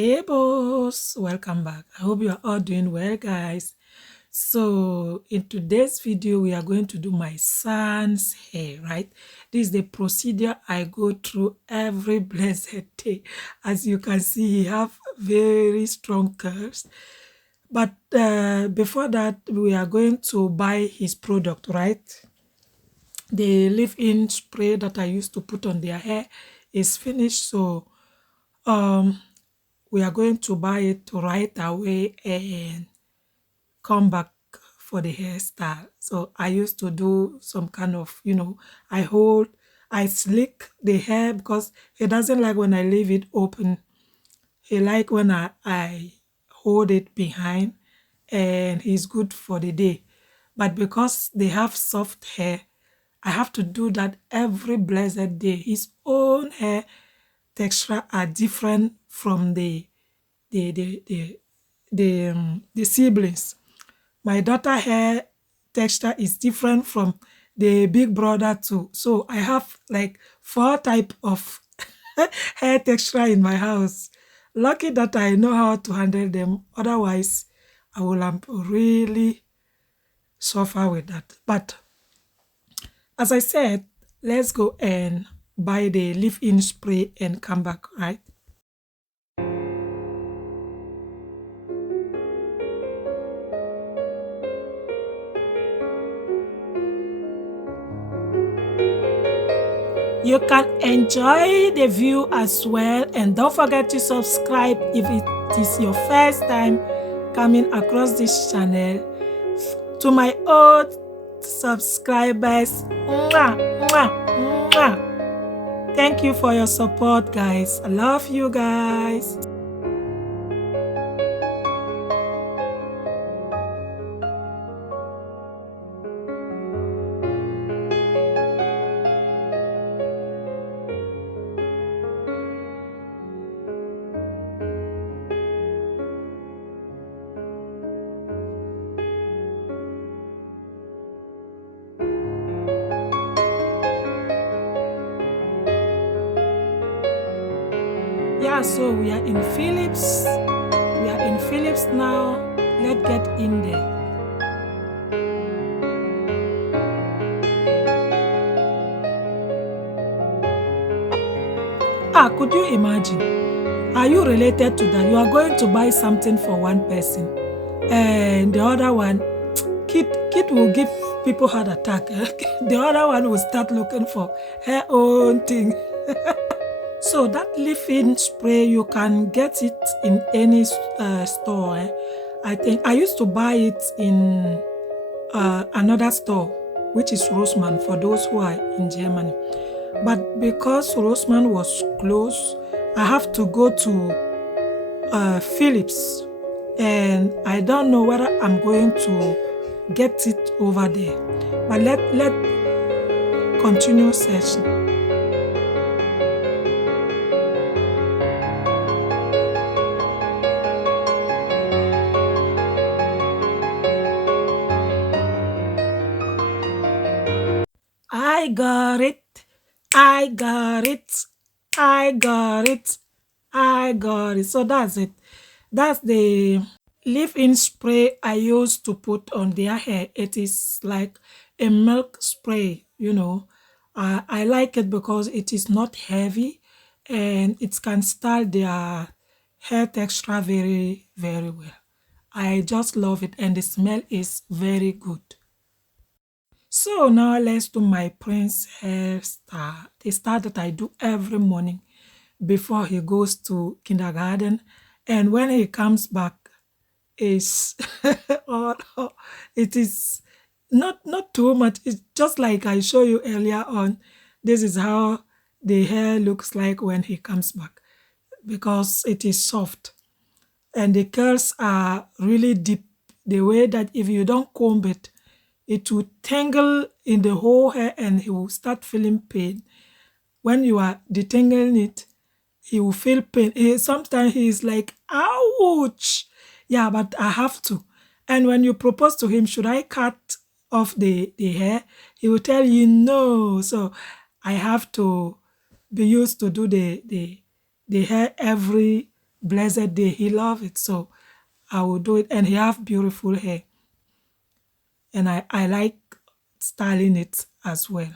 Hey boss, welcome back. I hope you are all doing well, guys. So, in today's video, we are going to do my son's hair, right? This is the procedure I go through every blessed day. As you can see, he have very strong curves. But before that, we are going to buy his product, right? The leave-in spray that I used to put on their hair is finished, so um we are going to buy it right away and come back for the hairstyle. So I used to do some kind of, I hold, I slick the hair because he doesn't like when I leave it open. He like when I hold it behind, and he's good for the day. But because they have soft hair, I have to do that every blessed day. His own hair texture are different from the the the the siblings. My daughter hair texture is different from the big brother too. So I have like four type of hair texture in my house. Lucky that I know how to handle them. Otherwise, I will really suffer with that. But as I said, let's go and buy the leave-in spray and come back, right? You can enjoy the view as well, and don't forget to subscribe if it is your first time coming across this channel. To my old subscribers, mwah, mwah, mwah. Thank you for your support, guys. I love you guys. Yeah, so we are in Philips. We are in Philips now. Let's get in there. Could you imagine? Are you related to that? You are going to buy something for one person, and the other one, kid will give people heart attack. The other one will start looking for her own thing. So that leave-in spray, you can get it in any store. I think I used to buy it in another store, which is Rossmann, for those who are in Germany. But because Rossmann was closed, I have to go to Philips, and I don't know whether I'm going to get it over there. But let continue searching. I got it. I got it. I got it. I got it. So that's it. That's the leave-in spray I used to put on their hair. It is like a milk spray. I like it because it is not heavy, and it can style their hair texture very, very well. I just love it, and the smell is very good. So now let's do my prince hairstyle, the style that I do every morning before he goes to kindergarten, and when he comes back is oh, no, it is not too much. It's just like I show you earlier on. This is how the hair looks like when he comes back, because it is soft and the curls are really deep, the way that if you don't comb it, it will tangle in the whole hair and he will start feeling pain. When you are detangling it, he will feel pain. Sometimes he is like, ouch. Yeah, but I have to. And when you propose to him, should I cut off the hair? He will tell you no. So I have to be used to do the hair every blessed day. He loves it, so I will do it. And he have beautiful hair, and I like styling it as well.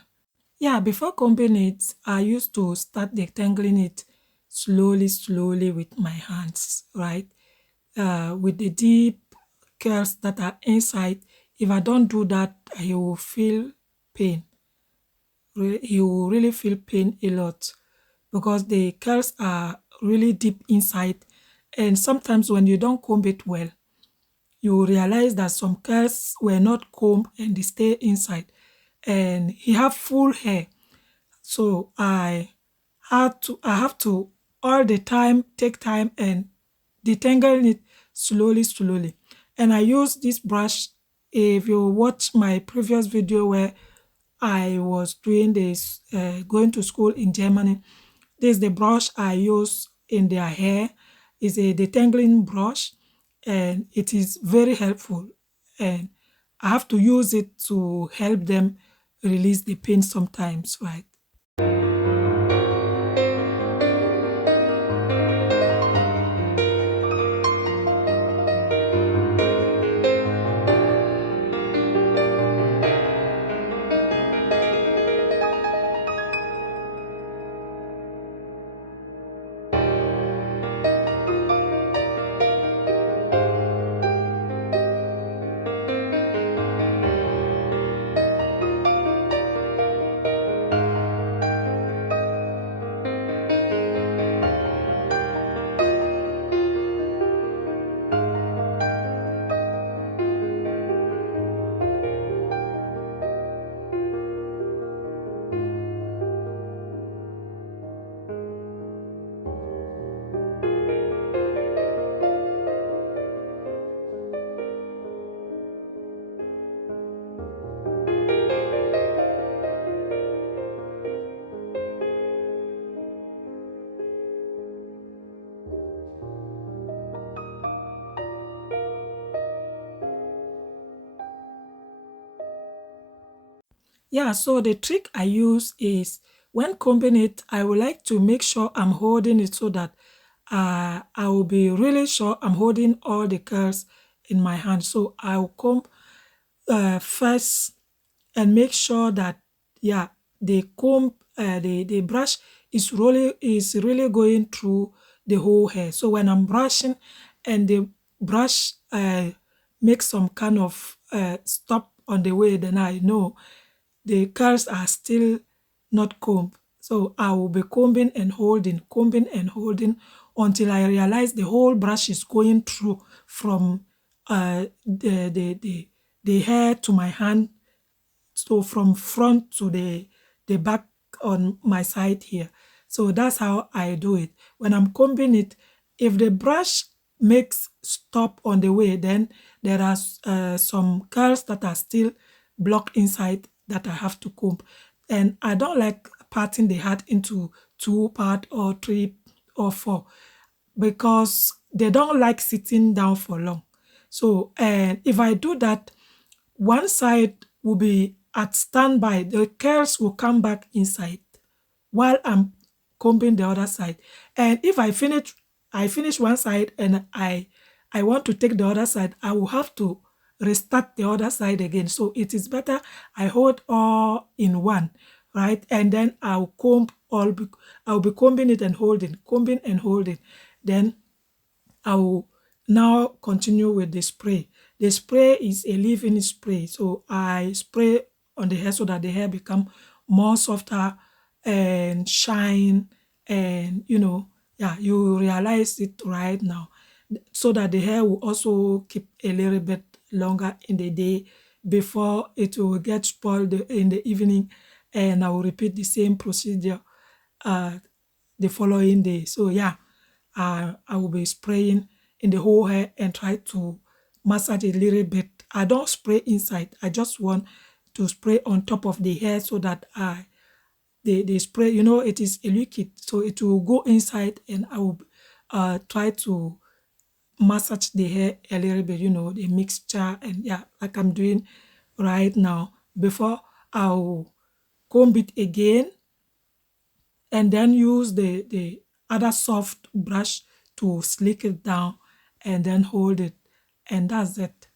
Yeah, before combing it, I used to start detangling it slowly, slowly with my hands, right? With the deep curls that are inside. If I don't do that, I will feel pain. You will really feel pain a lot because the curls are really deep inside. And sometimes when you don't comb it well, you will realize that some curls were not combed and they stay inside. And he have full hair. So I have to all the time take time and detangle it slowly, slowly. And I use this brush. If you watch my previous video where I was doing this, going to school in Germany, this is the brush I use in their hair. It's a detangling brush, and it is very helpful. And I have to use it to help them release the pain sometimes, right? Yeah, so the trick I use is when combing it, I would like to make sure I'm holding it so that I will be really sure I'm holding all the curls in my hand. So I'll comb first and make sure that, yeah, the comb, the brush is really going through the whole hair. So when I'm brushing and the brush makes some kind of stop on the way, then I know the curls are still not combed. So I will be combing and holding until I realize the whole brush is going through from the hair to my hand, so from front to the back on my side here. So that's how I do it. When I'm combing it, if the brush makes stop on the way, then there are some curls that are still blocked inside that I have to comb. And I don't like parting the hat into two part or three or four because they don't like sitting down for long. So, and if I do that, one side will be at standby. The curls will come back inside while I'm combing the other side. And if I finish one side and I want to take the other side, I will have to restart the other side again. So it is better I hold all in one, right? And then I'll be combing it and holding, combing and holding. Then I will now continue with the spray. The spray is a leave-in spray. So I spray on the hair so that the hair become more softer and shine, and yeah, you realize it right now, so that the hair will also keep a little bit longer in the day before it will get spoiled in the evening, and I will repeat the same procedure uh, the following day. So yeah, I will be spraying in the whole hair and try to massage it a little bit. I don't spray inside. I just want to spray on top of the hair so that the spray, it is a liquid, so it will go inside, and I will try to massage the hair a little bit, the mixture, and yeah, like I'm doing right now. Before I'll comb it again and then use the other soft brush to slick it down and then hold it, and that's it.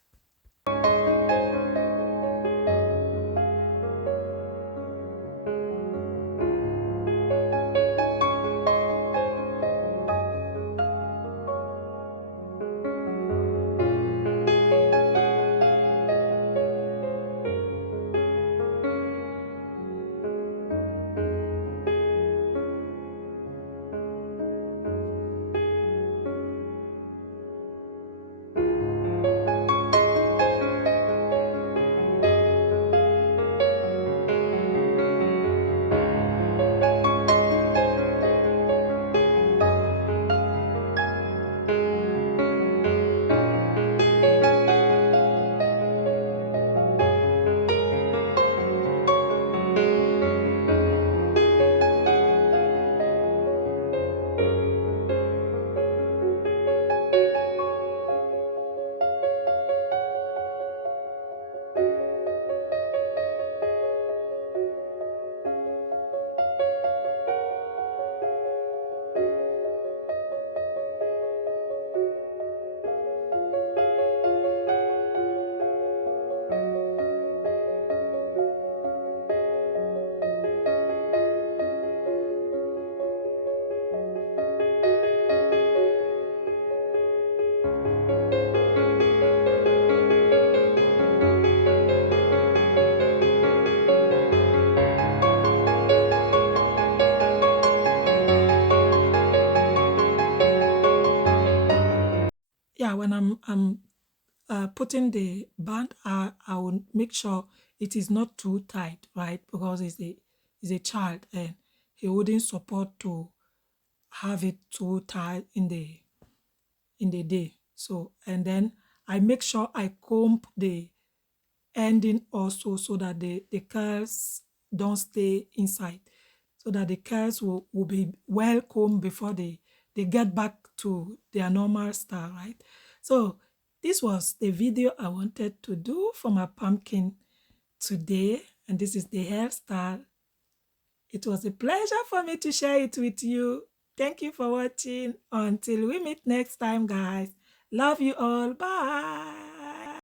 Yeah, when I'm putting the band, I will make sure it is not too tight, right? Because it's a child and he wouldn't support to have it too tight in the day. So, and then I make sure I comb the ending also so that the curls don't stay inside, so that the curls will be well combed before they get back to their normal style, right? So this was the video I wanted to do for my pumpkin today, and this is the hairstyle. It was a pleasure for me to share it with you. Thank you for watching. Until we meet next time, guys. Love you all. Bye.